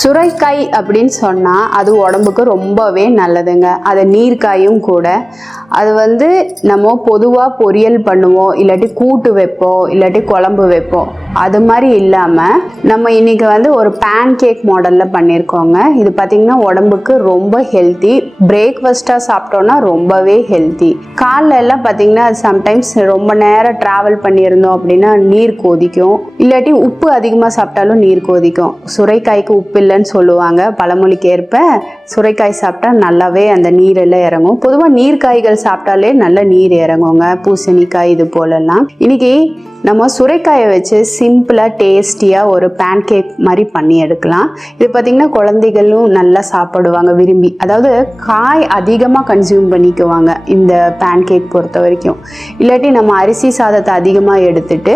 சுரைக்காய் அப்படின்னு சொன்னால் அது உடம்புக்கு ரொம்பவே நல்லதுங்க. அது நீர்க்காயும் கூட. அது நம்ம பொதுவாக பொரியல் பண்ணுவோம், இல்லாட்டி கூட்டு வைப்போம், இல்லாட்டி குழம்பு வைப்போம். அது மாதிரி இல்லாமல் நம்ம இன்றைக்கி ஒரு பேன் கேக் மாடலில் பண்ணியிருக்கோங்க. இது பார்த்திங்கன்னா உடம்புக்கு ரொம்ப ஹெல்த்தி. பிரேக்ஃபாஸ்ட்டாக சாப்பிட்டோன்னா ரொம்பவே ஹெல்த்தி. காலைல எல்லாம் பார்த்திங்கன்னா சம்டைம்ஸ் ரொம்ப நேரம் ட்ராவல் பண்ணியிருந்தோம் அப்படின்னா நீர் கொதிக்கும், இல்லாட்டி உப்பு அதிகமாக சாப்பிட்டாலும் நீர் கொதிக்கும். சுரைக்காய்க்கு உப்பு இல்லைன்னு சொல்லுவாங்க. பழமொழிக்கு ஏற்ப சுரைக்காய் சாப்பிட்டா நல்லாவே அந்த நீரெல்லாம் இறங்கும். பொதுவாக நீர்க்காய்கள் சாப்பிட்டாலே நல்ல நீர் இறங்குங்க, பூசணிக்காய் இது போலெல்லாம். இன்னைக்கு நம்ம சுரைக்காயை வச்சு சிம்பிளாக டேஸ்டியாக ஒரு பேன் கேக் மாதிரி பண்ணி எடுக்கலாம். இது பார்த்திங்கன்னா குழந்தைகளும் நல்லா சாப்பிடுவாங்க விரும்பி. அதாவது காய் அதிகமாக கன்சியூம் பண்ணிக்குவாங்க இந்த பேன் கேக் பொறுத்த வரைக்கும். இல்லாட்டி நம்ம அரிசி சாதத்தை அதிகமாக எடுத்துட்டு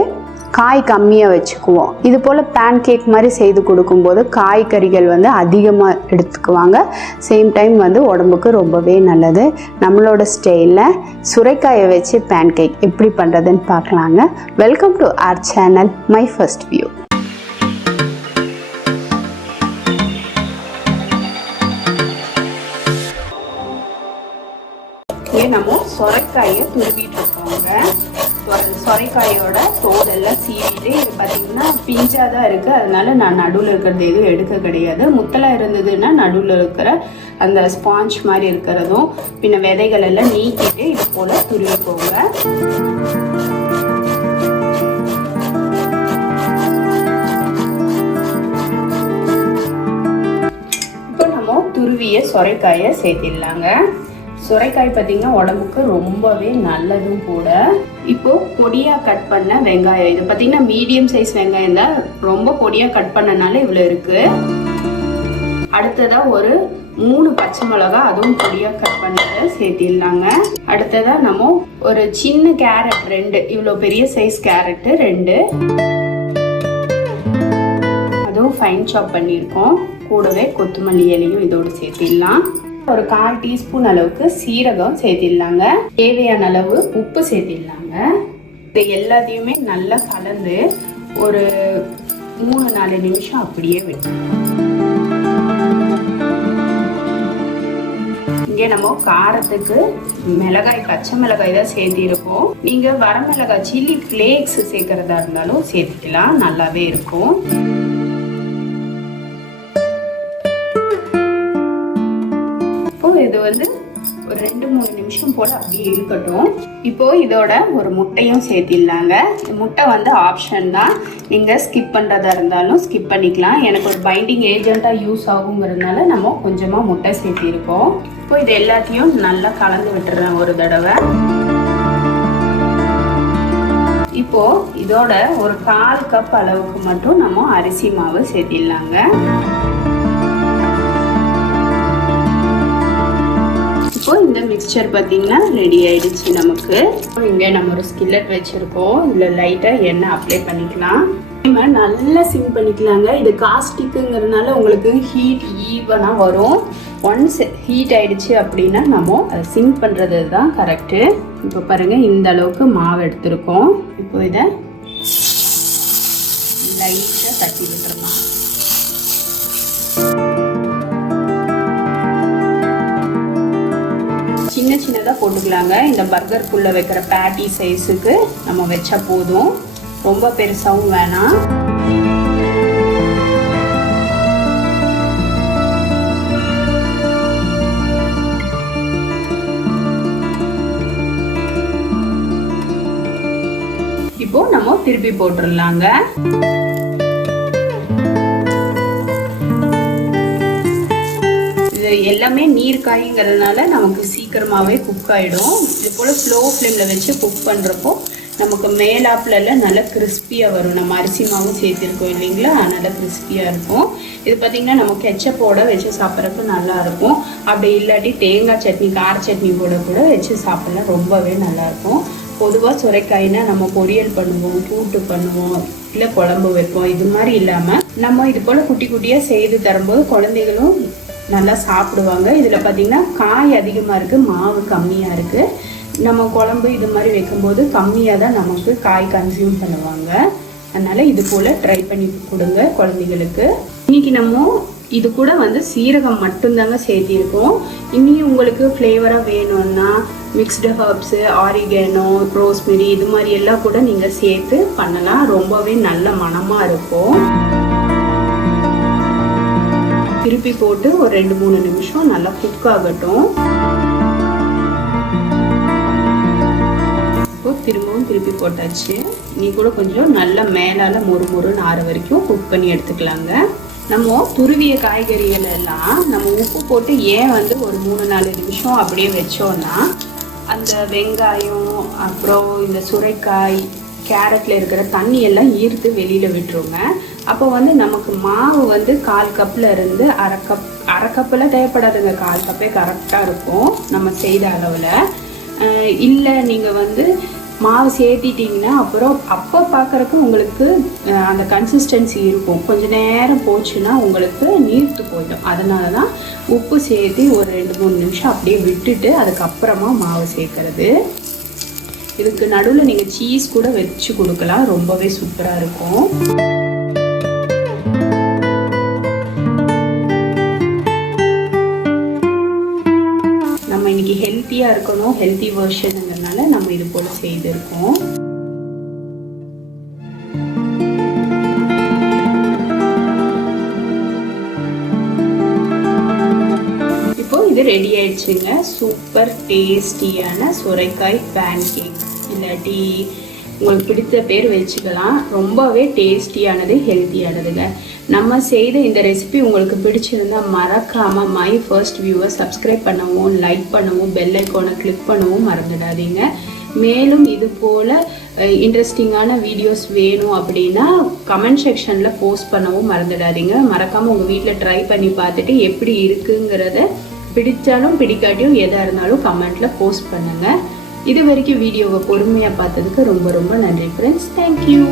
காய் கம்மியாக வச்சுக்குவோம். இது போல் பேன் கேக் மாதிரி செய்து கொடுக்கும்போது காய்கறிகள் அதிகமாக எடுத்துக்குவாங்க. சேம் டைம் உடம்புக்கு ரொம்பவே நல்லது. நம்மளோட ஸ்டைலில் சுரைக்காயை வச்சு பேன் கேக் எப்படி பண்ணுறதுன்னு பார்க்கலாங்க. Welcome to our channel my first view. நம்ம சுரைக்காயை துருவிட்டு இருக்கோங்க. சொரைக்காயோட தோலெல்லாம் சீவிட்டு இது பார்த்தீங்கன்னா பிஞ்சாக தான் இருக்குது. அதனால நான் நடுவில் இருக்கிறது எதுவும் எடுக்க கிடையாது. முத்தலாக இருந்ததுன்னா நடுவில் இருக்கிற அந்த ஸ்பாஞ்ச் மாதிரி இருக்கிறதும் பின்ன விதைகள் எல்லாம் நீக்கிட்டு இது போல் துருவிக்கோங்க. இப்போ நம்ம துருவிய சொரைக்காயை சேர்த்திடலாங்க. சுரைக்காய் பார்த்தீங்கன்னா உடம்புக்கு ரொம்பவே நல்லதும் கூட. இப்போ பொடியாக கட் பண்ண வெங்காயம், இது பார்த்தீங்கன்னா மீடியம் சைஸ் வெங்காயம் தான். ரொம்ப பொடியாக கட் பண்ணனால இவ்வளோ இருக்கு. அடுத்ததா ஒரு 3 பச்சை மிளகா, அதுவும் பொடியாக கட் பண்ணதை சேர்த்திடலாங்க. அடுத்ததா நம்ம ஒரு சின்ன கேரட் 2, இவ்வளோ பெரிய சைஸ் கேரட்டு 2, அதுவும் ஃபைன் சாப் பண்ணியிருக்கோம். கூடவே கொத்தமல்லி இலையும் இதோடு சேர்த்திடலாம். ஒரு 1/4 டீஸ்பூன் அளவுக்கு சீரகம் சேர்த்திடலாங்க. தேவையான அளவு உப்பு சேர்த்திடலாங்க. இது எல்லாத்தையுமே நல்லா கலந்து ஒரு 3-4 நிமிஷம் அப்படியே விட்டு இங்கே நம்ம காரத்துக்கு மிளகாய், பச்சை மிளகாய் தான் சேர்த்திருக்கோம். நீங்க வரமிளகாய் சில்லி ஃப்ளேக்ஸ் சேர்க்கறதா இருந்தாலும் சேர்த்துக்கலாம், நல்லாவே இருக்கும். இது ஒரு 2-3 நிமிஷம் போல அப்படியே இருக்கட்டும். இப்போ இதோட ஒரு முட்டையும் சேர்த்திடலாங்க. முட்டை ஆப்ஷன் தான், நீங்க ஸ்கிப் பண்றதா இருந்தாலும் ஸ்கிப் பண்ணிக்கலாம். எனக்கு ஒரு பைண்டிங் ஏஜென்ட்டா யூஸ் ஆகுங்கிறதுனால நம்ம கொஞ்சமா முட்டை சேர்த்திருக்கோம். இப்போ இது எல்லாத்தையும் நல்லா கலந்து விட்டுறேன் ஒரு தடவை. இப்போ இதோட ஒரு 1/4 கப் அளவுக்கு மட்டும் நம்ம அரிசி மாவு சேர்த்திடலாங்க. இப்போ இந்த மிக்சர் பார்த்தீங்கன்னா ரெடி ஆயிடுச்சு நமக்கு. இங்கே நம்ம ஒரு ஸ்கில்லட் வச்சிருக்கோம். இதில் லைட்டாக எண்ணெய் அப்ளை பண்ணிக்கலாம். நல்லா சிம் பண்ணிக்கலாங்க. இது காஸ்டிக்குங்கிறதுனால உங்களுக்கு ஹீட் ஈவனாக வரும். ஒன்ஸ் ஹீட் ஆயிடுச்சு அப்படின்னா நம்ம அதை சிம் பண்ணுறது தான் கரெக்டு. இப்போ பாருங்கள், இந்த அளவுக்கு மாவு எடுத்துருக்கோம். இப்போ இதை லைட்டாக தட்டி விட்டுறலாம். சின்ன சின்னதாக போட்டுக்கலாங்க. இந்த பர்கருக்குள்ளே வைக்கிற பேட்டி சைஸுக்கு நம்ம வச்சா போதும், ரொம்ப பெருசாகவும் வேணாம். இப்போ நம்ம திருப்பி போட்டுடலாங்க. எல்லாமே நீர் காய்ங்கிறதுனால நமக்கு சீக்கிரமாகவே குக் ஆகிடும். இது போல் ஸ்லோ ஃப்ளேமில் வச்சு குக் பண்ணுறப்போ நமக்கு மேலாப்பில் நல்லா கிறிஸ்பியாக வரும். நம்ம அரிசி மாவும் சேர்த்துருக்கோம் இல்லைங்களா, நல்லா கிறிஸ்பியாக இருக்கும். இது பார்த்திங்கன்னா நம்ம கெச்சப்போட வச்சு சாப்பிட்றப்ப நல்லாயிருக்கும். அப்படி இல்லாட்டி தேங்காய் சட்னி, கார சட்னி கூட வச்சு சாப்பிட்லாம் ரொம்பவே நல்லாயிருக்கும். பொதுவாக சுரைக்காய்னா நம்ம பொரியல் பண்ணுவோம், கூட்டு பண்ணுவோம், இல்லை குழம்பு வைப்போம். இது மாதிரி இல்லாமல் நம்ம இது போல் குட்டி குட்டியாக செய்து தரும்போது குழந்தைகளும் நல்லா சாப்பிடுவாங்க. இதில் பார்த்திங்கன்னா காய் அதிகமாக இருக்குது, மாவு கம்மியாக இருக்குது. நம்ம குழம்பு இது மாதிரி வைக்கும்போது கம்மியாக தான் நமக்கு காய் கன்சியூம் பண்ணுவாங்க. அதனால் இது போல் ட்ரை பண்ணி கொடுங்க குழந்தைகளுக்கு. இன்றைக்கி நம்ம இது கூட வந்து சீரகம் மட்டும்தாங்க சேர்த்திருக்கோம். இன்னும் உங்களுக்கு ஃப்ளேவராக வேணும்னா மிக்ஸ்டு ஹர்ப்ஸு, ஆரிகேனோ, ரோஸ்மெரி இது மாதிரி எல்லாம் கூட நீங்கள் சேர்த்து பண்ணலாம். ரொம்பவே நல்ல மணமாக இருக்கும். திருப்பி போட்டு ஒரு 2-3 நிமிஷம் நல்லா குக் ஆகட்டும். திரும்பவும் திருப்பி போட்டாச்சு. நீ கூட கொஞ்சம் நல்லா மேலால மொறுன்னு ஆற வரைக்கும் குக் பண்ணி எடுத்துக்கலாங்க. நம்ம துருவிய காய்கறிகள் எல்லாம் நம்ம உப்பு போட்டு ஏன் வந்து ஒரு 3-4 நிமிஷம் அப்படியே வச்சோன்னா அந்த வெங்காயம் அப்புறம் இந்த சுரைக்காய் கேரட்டில் இருக்கிற தண்ணி எல்லாம் ஈர்த்து வெளியில் விட்டுருங்க. அப்போ வந்து நமக்கு மாவு வந்து 1/4 கப்பில் இருந்து அரை கப்பில் தேவைப்படாதுங்க. 1/4 கப்பே கரெக்டாக இருக்கும் நம்ம செய்த அளவில். இல்லை நீங்கள் வந்து மாவு சேர்த்திட்டிங்கன்னா அப்புறம் அப்போ பார்க்குறக்கு உங்களுக்கு அந்த கன்சிஸ்டன்சி இருக்கும். கொஞ்சம் நேரம் போச்சுன்னா உங்களுக்கு நீர்த்து போயிடும். அதனால தான் உப்பு சேர்த்து ஒரு 2-3 நிமிஷம் அப்படியே விட்டுட்டு அதுக்கப்புறமா மாவு சேர்க்கறது. இதுக்கு நடுவில் நீங்கள் சீஸ் கூட வச்சு கொடுக்கலாம். ரொம்பவே சூப்பராக இருக்கும். நம்ம இன்னைக்கு ஹெல்த்தியாக இருக்கணும், ஹெல்த்தி வெர்ஷனுங்கிறதுனால நம்ம இது போல் செய்திருக்கோம். இப்போ இது ரெடி ஆயிடுச்சுங்க. சூப்பர் டேஸ்டியான சுரைக்காய் பேன்கேக், இல்லாட்டி உங்களுக்கு பிடித்த பேர் வச்சுக்கலாம். ரொம்பவே டேஸ்டியானது, ஹெல்த்தியானதுங்க. நம்ம செய்த இந்த ரெசிபி உங்களுக்கு பிடிச்சிருந்தா மறக்காமல் மை ஃபர்ஸ்ட் வியூவை சப்ஸ்கிரைப் பண்ணவும், லைக் பண்ணவும், பெல் ஐக்கானை கிளிக் பண்ணவும் மறந்துடாதீங்க. மேலும் இது போல் இன்ட்ரெஸ்டிங்கான வீடியோஸ் வேணும் அப்படின்னா கமெண்ட் செக்ஷனில் போஸ்ட் பண்ணவும் மறந்துடாதீங்க. மறக்காமல் உங்கள் வீட்டில் ட்ரை பண்ணி பார்த்துட்டு எப்படி இருக்குங்கிறத பிடிச்சாலும் பிடிக்காட்டியும் எதாக இருந்தாலும் கமெண்ட்டில் போஸ்ட் பண்ணுங்கள். இது வரைக்கும் வீடியோவை பொறுமையாக பார்த்ததுக்கு ரொம்ப ரொம்ப நன்றி ஃப்ரெண்ட்ஸ். தேங்க்யூ.